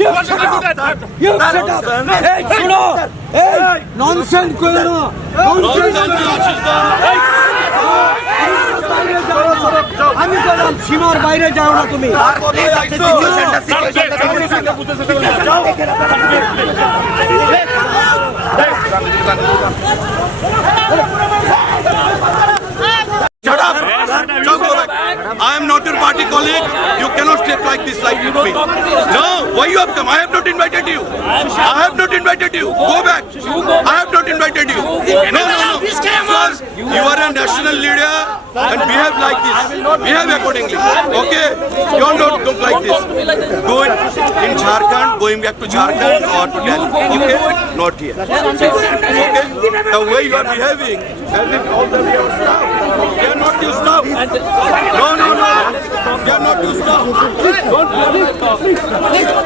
You shut up. Hey, सुनो. Hey, nonsense करो ना. আমি বললাম সীমার বাইরে যাও না তুমি. Shut up! I am not your party colleague. You cannot step like this like with me. No, why you have come? I have not invited you. I have not invited you. Go back. I have not invited you. No. Because you are a national leader and behave like this. Behave accordingly. Okay? You don't come like this. Go in Jharkhand, going back to Jharkhand or to Delhi. Okay? Not here. Okay? The way you are behaving as if all the way are staff. They are not your staff. No. They are not your staff. Don't